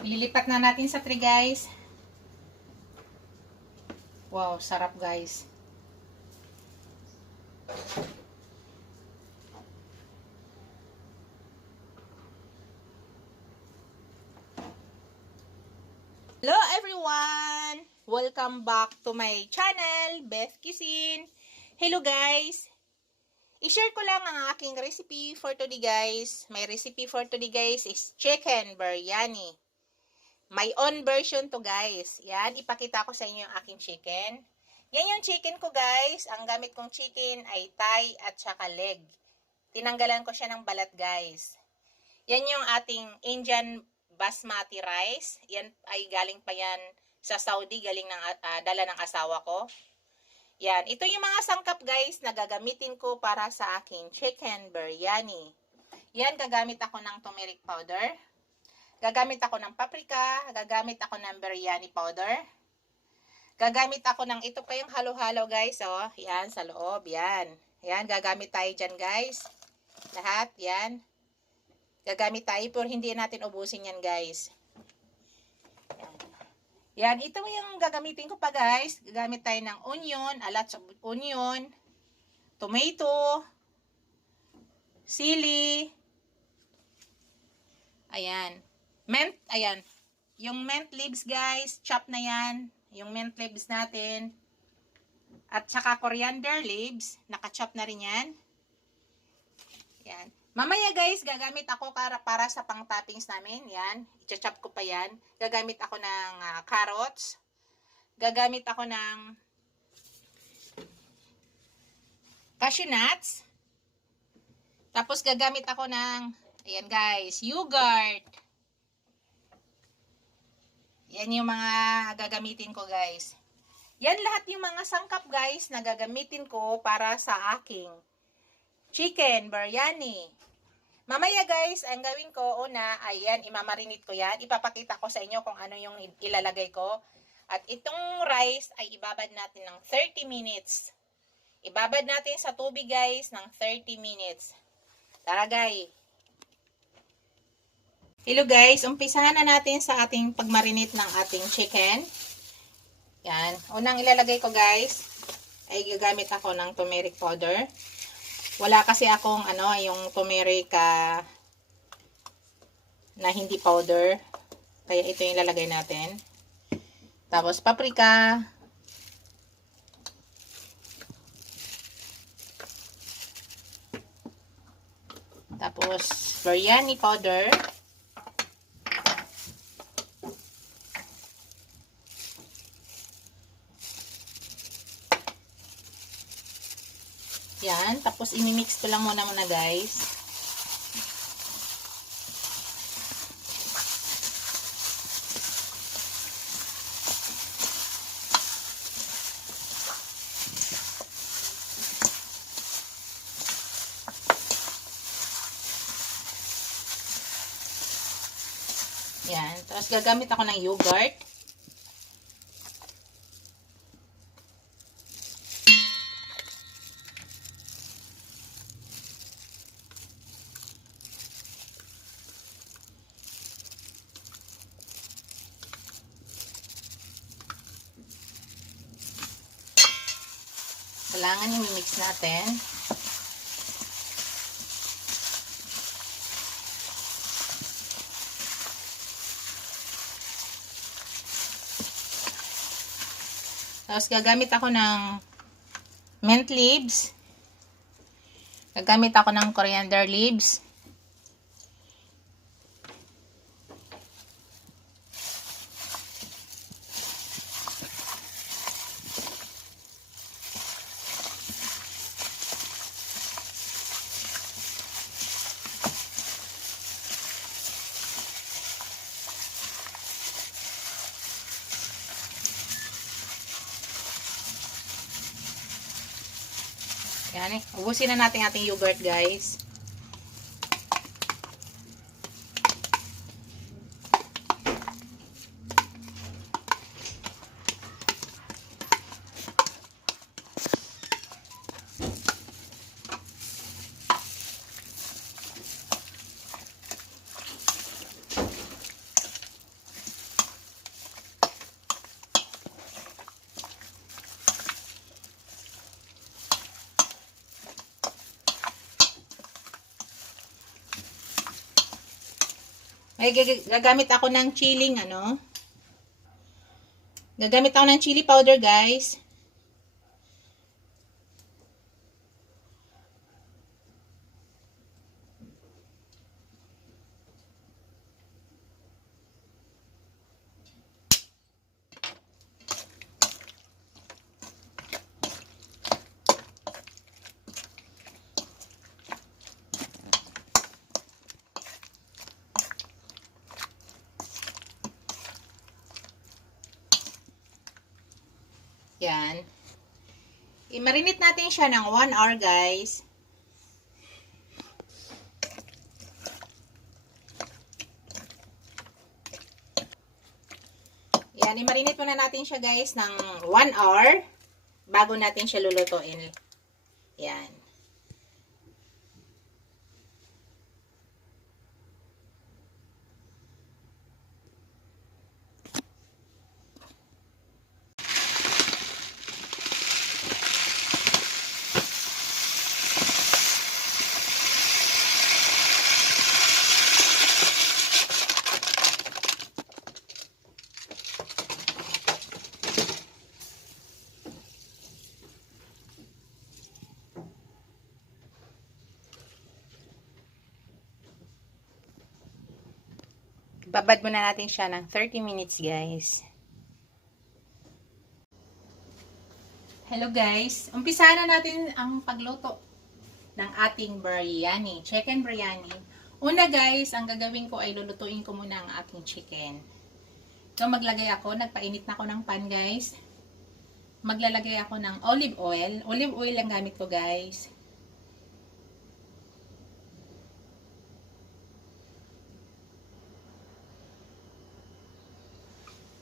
Ililipat na natin sa tray, guys. Wow, sarap, guys. Hello everyone! Welcome back to my channel, Beth Cuisine. Hello guys! I-share ko lang ang aking recipe for today, guys. My recipe for today, guys, is chicken biryani. My own version to, guys. Yan, ipakita ko sa inyo yung aking chicken. Yan yung chicken ko, guys. Ang gamit kong chicken ay thigh at saka leg. Tinanggalan ko siya ng balat, guys. Yan yung ating Indian basmati rice. Yan ay galing pa yan sa Saudi, galing ng dala ng asawa ko. Yan, ito yung mga sangkap, guys, na gagamitin ko para sa aking chicken biryani. Yan, gagamit ako ng turmeric powder. Gagamit ako ng paprika, gagamit ako ng biryani powder. Gagamit ako ng, ito pa yung halo-halo, guys, oh. Yan, sa loob, yan. Yan, gagamit tayo dyan, guys. Lahat, yan. Gagamit tayo, pero hindi natin ubusin yan, guys. Yan, ito yung gagamitin ko pa, guys. Gagamit tayo ng onion, a lot of onion, tomato, sili, ayan. Mint, ayan. Yung mint leaves, guys, chop na yan. Yung mint leaves natin. At saka coriander leaves, naka-chop na rin yan. Yan. Mamaya, guys, gagamit ako para sa pang-toppings namin. Yan. I-chop ko pa yan. Gagamit ako ng carrots. Gagamit ako ng cashew nuts. Tapos gagamit ako ng, ayan guys, yogurt. Yan yung mga gagamitin ko, guys. Yan lahat yung mga sangkap, guys, na gagamitin ko para sa aking chicken biryani. Mamaya, guys, ang gawin ko, una, ayan, imamarinate ko yan. Ipapakita ko sa inyo kung ano yung ilalagay ko. At itong rice ay ibabad natin ng 30 minutes. Ibabad natin sa tubig, guys, ng 30 minutes. Tara, guys. Hello, guys. Umpisahan na natin sa ating pagmarinate ng ating chicken. Yan. Unang ilalagay ko, guys, ay gagamit ako ng turmeric powder. Wala kasi akong yung turmeric na hindi powder. Kaya ito yung ilalagay natin. Tapos paprika. Tapos biryani powder. Yan, tapos imimix ko lang muna guys. Yan, tapos gagamit ako ng yogurt. Kailangan i-mix natin. Tapos gagamit ako ng mint leaves. Gagamit ako ng coriander leaves. Yan eh. Ubusin na natin ating yogurt, guys. May gagamit ako ng chilling, ano. Gagamit ako ng chili powder, guys. Yan. I-marinate natin siya ng 1 hour, guys. Yan, i-marinate muna natin siya, guys, ng 1 hour bago natin siya lulutuin. Yan. Babad muna natin siya ng 30 minutes, guys. Hello, guys. Umpisa na natin ang pagluto ng ating biryani, chicken biryani. Una, guys, ang gagawin ko ay lulutuin ko muna ang ating chicken. So, maglagay ako, nagpainit na ako ng pan, guys. Maglalagay ako ng olive oil. Olive oil ang gamit ko, guys.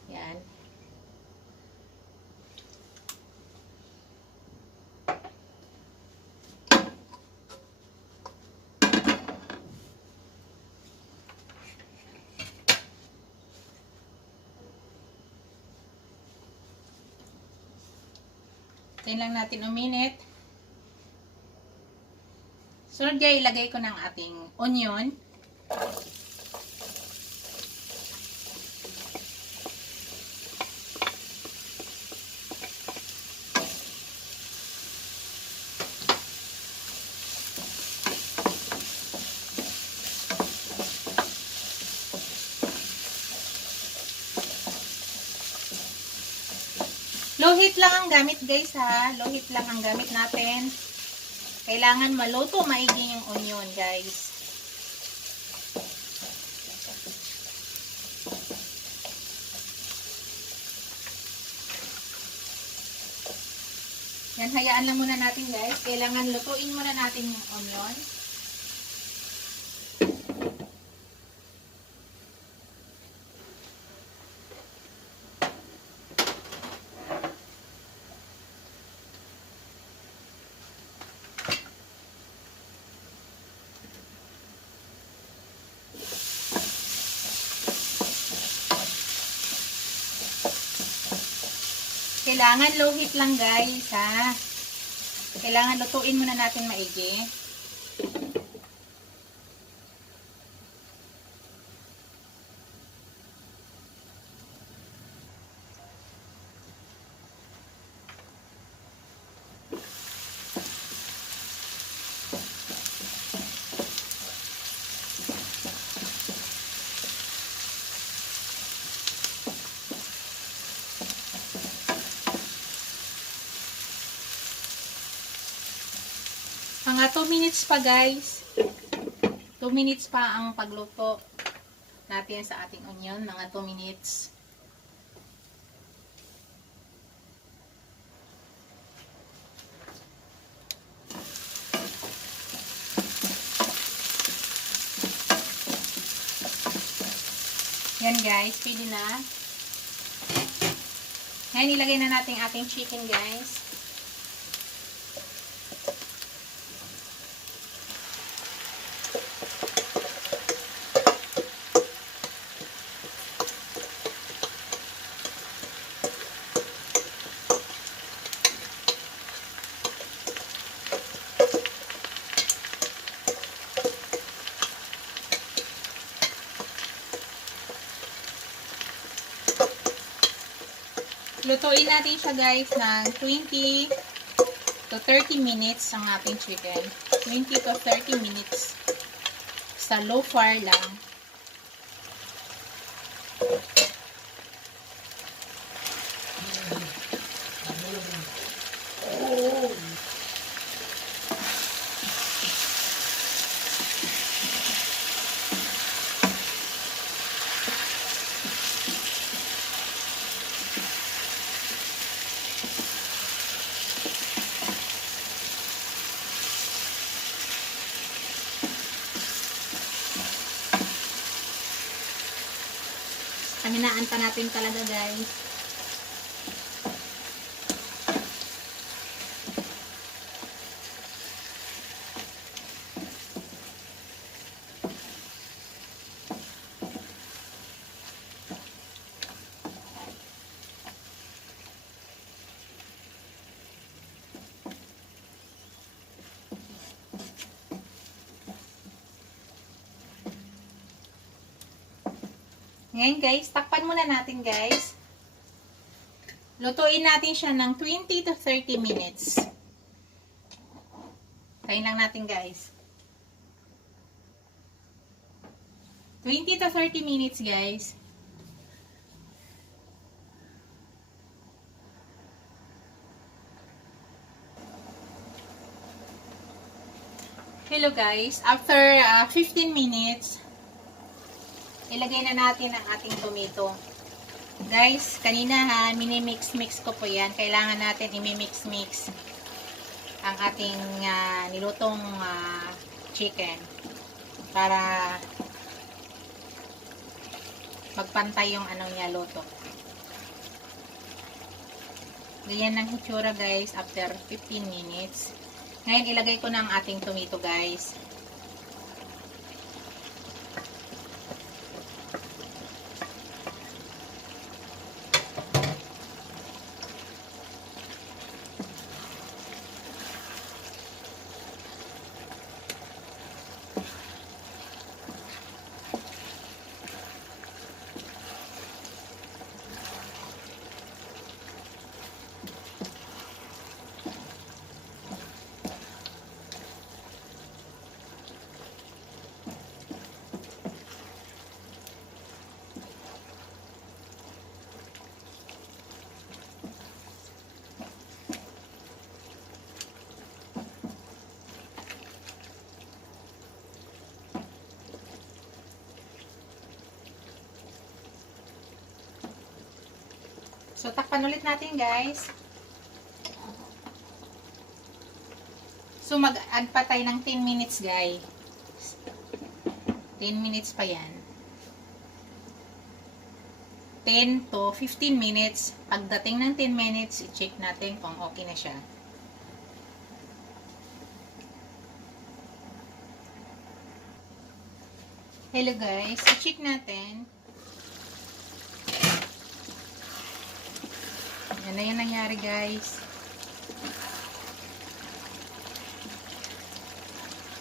Yan. Tayin lang natin uminit. Sunod, guys, ilagay ko ng ating onion. Low heat lang ang gamit, guys, ha. Low heat lang ang gamit natin. Kailangan maluto maigi yung onion, guys. Yan, hayaan lang muna natin, guys. Kailangan lutuin muna natin yung onion. Kailangan low heat lang, guys, ha. Kailangan lutuin muna natin maigi. Mga 2 minutes pa, guys. 2 minutes pa ang pagluto natin sa ating onion. Mga 2 minutes. Yan, guys. Pwede na. Yan, ilagay na natin ating chicken, guys. Lutuin natin siya guys ng 20 to 30 minutes ang ating chicken. 20 to 30 minutes sa low fire lang. Paminaan pa natin talaga guys. Ngayon guys, takpan muna natin guys. Lutuin natin siya ng 20 to 30 minutes. Tayin lang natin guys. 20 to 30 minutes guys. Hello guys, after 15 minutes, ilagay na natin ang ating tomato. Guys, kanina minimix-mix ko po yan. Kailangan natin imimix-mix ang ating nilutong chicken para magpantay yung niya luto. Ganyan ang hitsura guys after 15 minutes. Ngayon ilagay ko na ang ating tomato guys. So, takpan ulit natin, guys. So, mag-add pa tayo ng 10 minutes, guys. 10 minutes pa yan. 10 to 15 minutes. Pagdating ng 10 minutes, i-check natin kung okay na siya. Hello, guys. I-check natin. Yan na yung nangyari guys.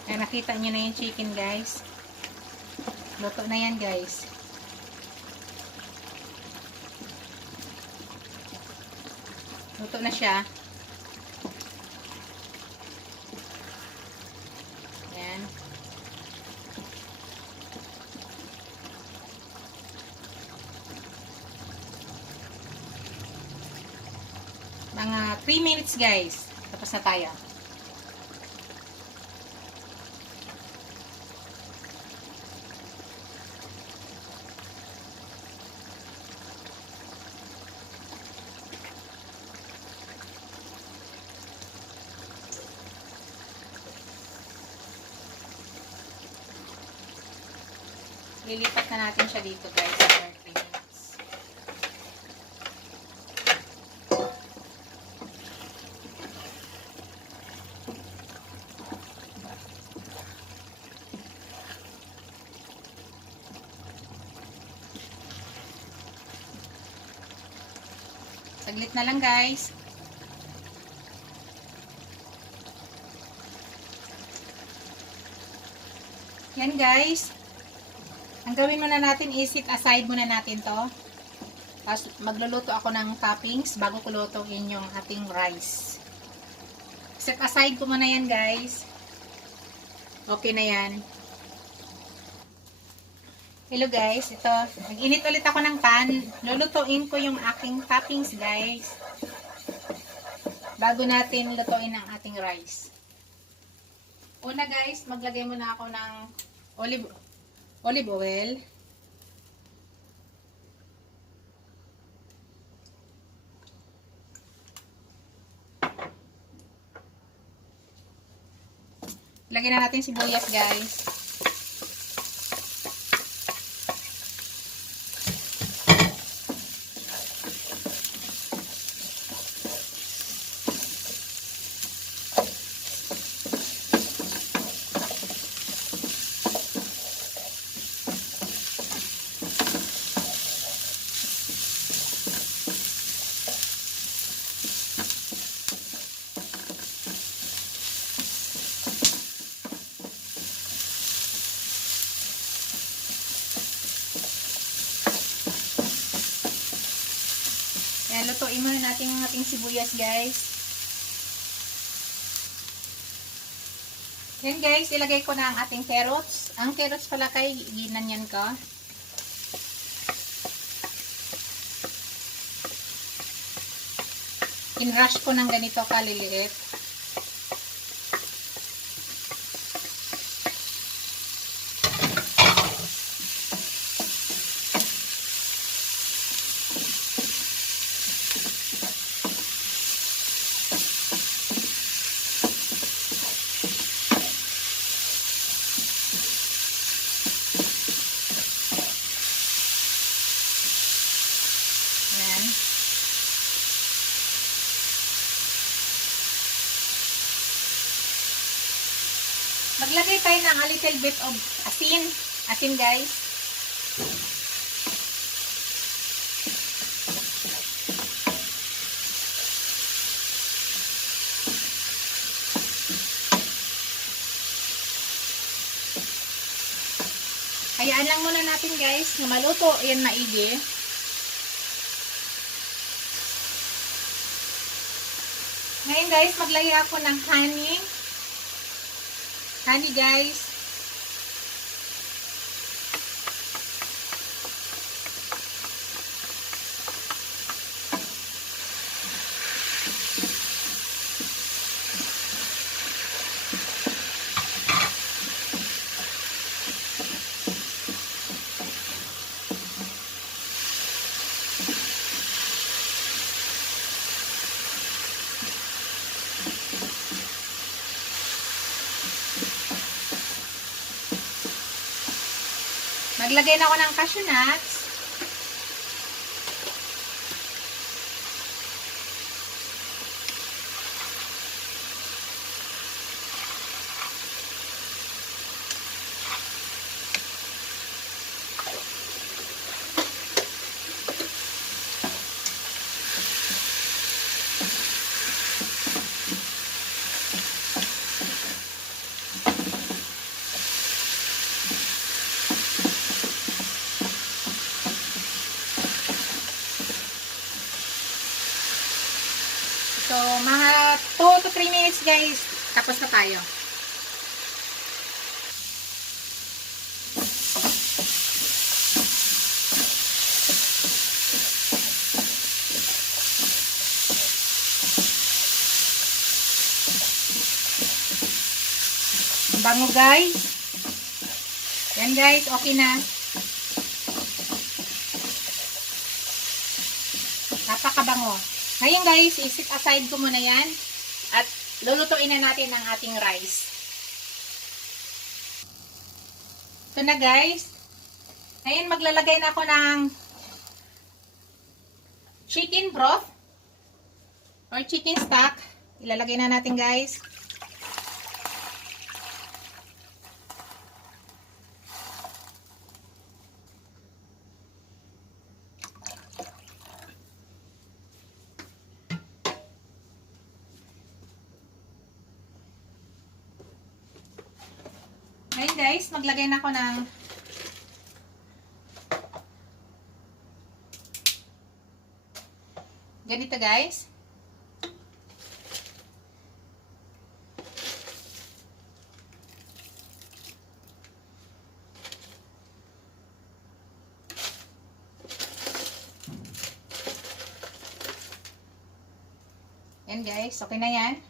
Ayan, nakita nyo na yung chicken guys. Luto na yan guys. Luto na siya. Ayan. Mga 3 minutes guys. Tapos na tayo. Lilipat na natin siya dito guys. After 3 minutes. Saglit na lang guys. Yan guys. Ang gawin muna natin is set aside muna natin to Tapos magluluto ako ng toppings bago ko lutuin yung ating rice. Set aside ko muna yan, guys. Okay na yan. Hello guys, ito. Nag-init ulit ako ng pan. Lulutuin ko yung aking toppings, guys. Bago natin lutuin ang ating rice. Una guys, maglagay muna ako ng olive oil. Lagyan na natin sibuyas, guys. Ayan, lutuin muna natin yung ating sibuyas, guys. Then guys, ilagay ko na ang ating carrots. Ang carrots pala kay ginanyan ko. In-rush ko ng ganito kaliliit. Maglagay tayo ng a little bit of asin. Asin, guys. Hayaan lang muna natin, guys, na maluto yan maigi. Ngayon, guys, maglagay ako ng honey. Honey, guys. Maglagay na ako ng cashew nuts. So, mga 2 to 3 minutes, guys. Tapos na tayo. Bango, guys. Yan, guys. Okay na. Napakabango. Ngayon, guys, isit aside ko muna yan. At lulutuin na natin ang ating rice. Ito na, guys. Ngayon, maglalagay na ako ng chicken broth or chicken stock. Ilalagay na natin, guys. Ngayon, guys, maglagay na ako ng Ganito guys. Yan guys, okay na yan.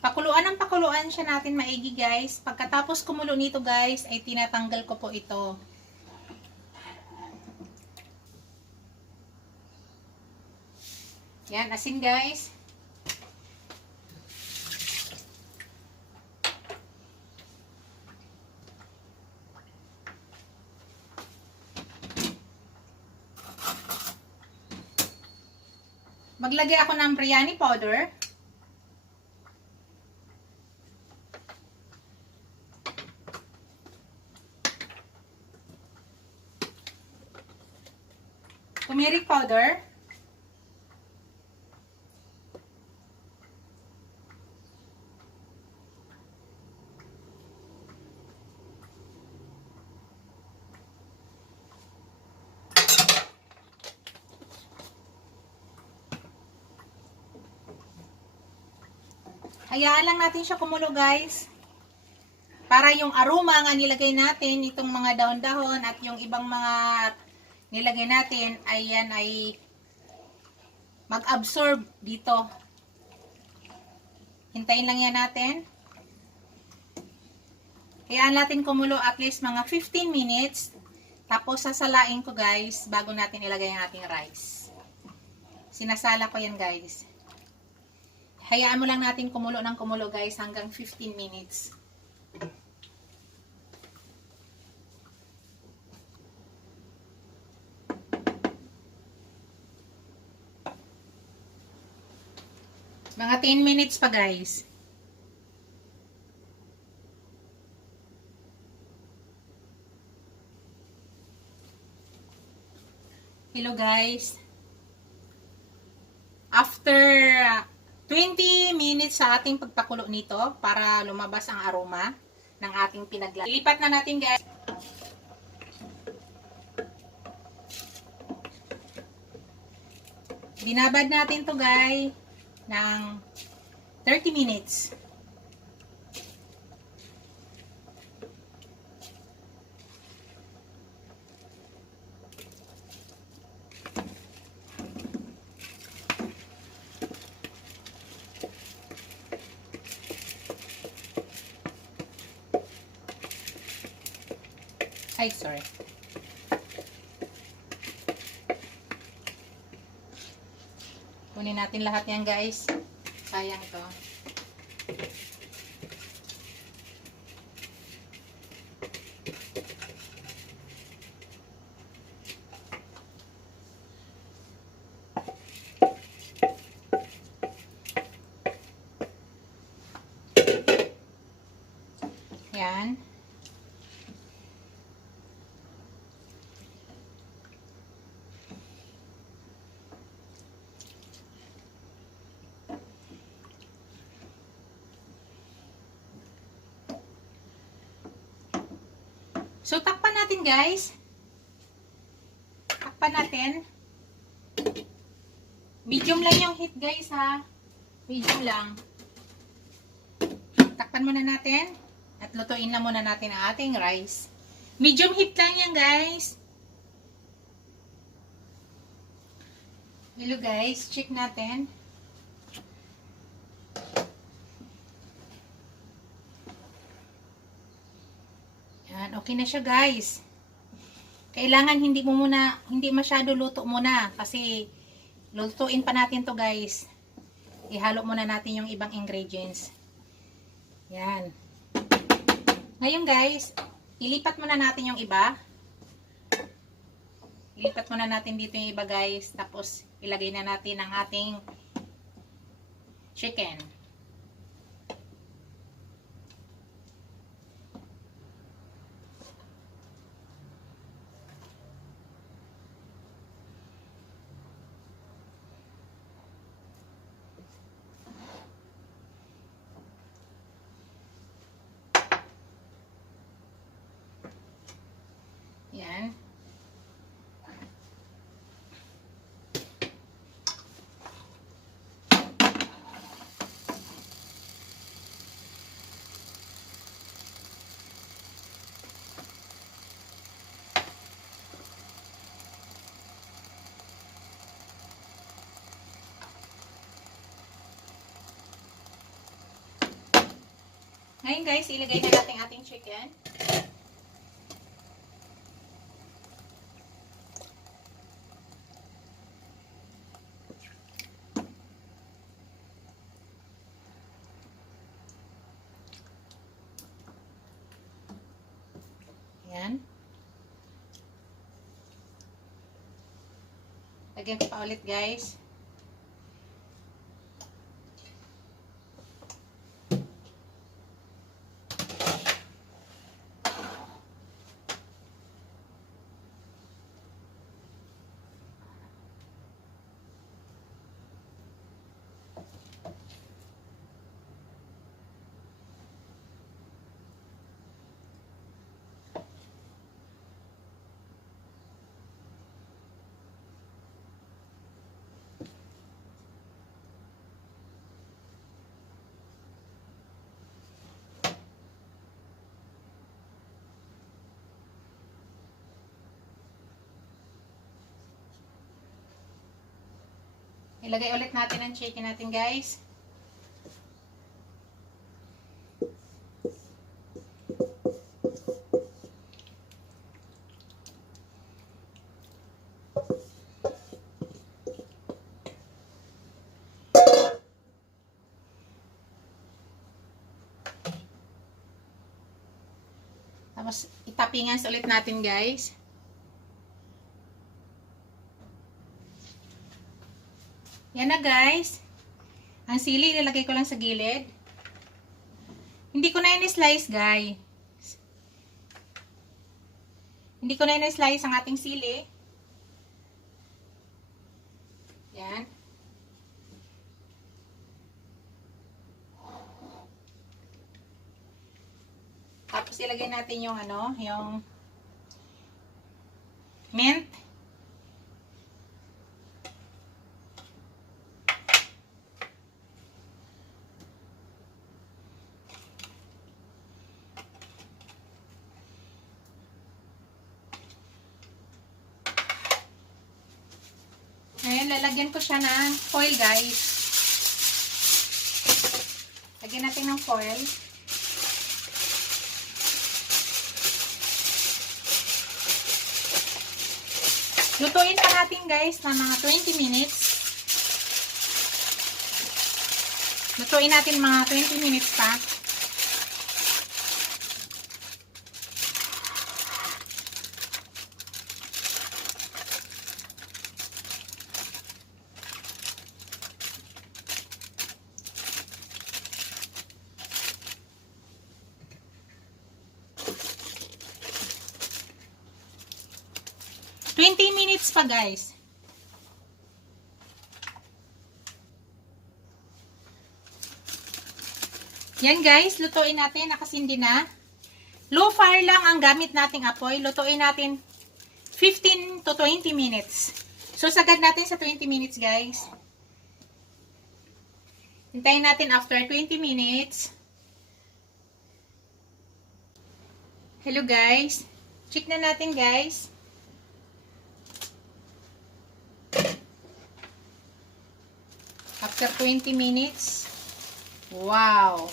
Pakuluan ng pakuluan siya natin maigi guys. Pagkatapos kumulo nito guys, ay tinatanggal ko po ito. Yan, asin guys. Maglagay ako ng biryani powder. Turmeric powder. Hayaan lang natin siya kumulo guys. Para yung aroma nga nilagay natin, itong mga dahon-dahon at yung ibang mga nilagay natin, ay yan ay mag-absorb dito. Hintayin lang yan natin. Hayaan natin kumulo at least mga 15 minutes. Tapos sasalain ko guys, bago natin ilagay ang ating rice. Sinasala ko yan guys. Hayaan mo lang natin kumulo ng kumulo guys hanggang 15 minutes. Mga 10 minutes pa guys. Hello guys. After 20 minutes sa ating pagpakulo nito para lumabas ang aroma ng ating pinaglalagay. Ilipat na natin guys. Binabad natin to guys ng 30 minutes. Ay, sorry. Kunin natin lahat yan guys. Sayang to. Yan. So, takpan natin guys. Takpan natin. Medium lang yung heat guys ha. Medium lang. Takpan muna natin. At lutuin na muna natin ang ating rice. Medium heat lang yan guys. Hello guys, check natin. Yan, okay na siya guys. Kailangan hindi masyado luto muna kasi lutuin pa natin to guys. Ihalo muna natin yung ibang ingredients. Yan. Ngayon guys, ilipat muna natin yung iba. Ilipat muna natin dito yung iba guys. Tapos ilagay na natin ang ating chicken. Yan. Ngayon guys, ilagay na natin ating chicken. Yan. Lagyan ko pa ulit guys. Ilagay ulit natin ang chicken natin guys. Tapos itapingan ulit natin guys. Yan na guys. Ang sili ilalagay ko lang sa gilid. Hindi ko na in-slice guys. Hindi ko na in-slice ang ating sili. Yan. Tapos ilagay natin yung ano, yung mint. Ngayon, lalagyan ko siya ng foil, guys. Lagyan natin ng foil. Lutuin pa natin, guys, na mga 20 minutes. Lutuin natin mga 20 minutes pa. Pa guys. Yan guys, lutuin natin, nakasindi na. Low fire lang ang gamit nating apoy. Lutuin natin 15 to 20 minutes. So sagad natin sa 20 minutes guys. Hintayin natin after 20 minutes. Hello guys. Check na natin guys. After 20 minutes, wow!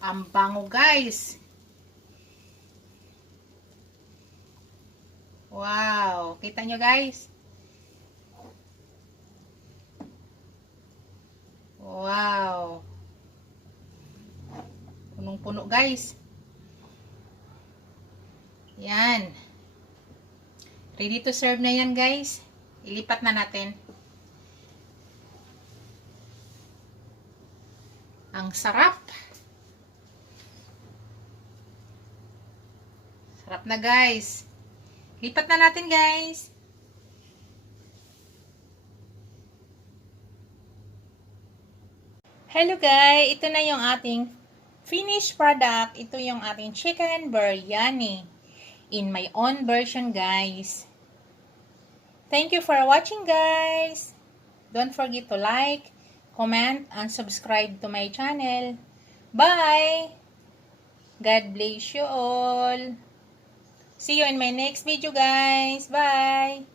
Ang bango guys! Wow! Kita nyo guys? Wow! Punong-puno guys. Yan. Ready to serve na yan guys. Ilipat na natin. Ang sarap. Sarap na guys. Lipat na natin guys. Hello guys. Ito na yung ating finished product. Ito yung ating chicken biryani. in my own version, guys. Thank you for watching, guys. Don't forget to like, comment, and subscribe to my channel. Bye! God bless you all. See you in my next video, guys. Bye!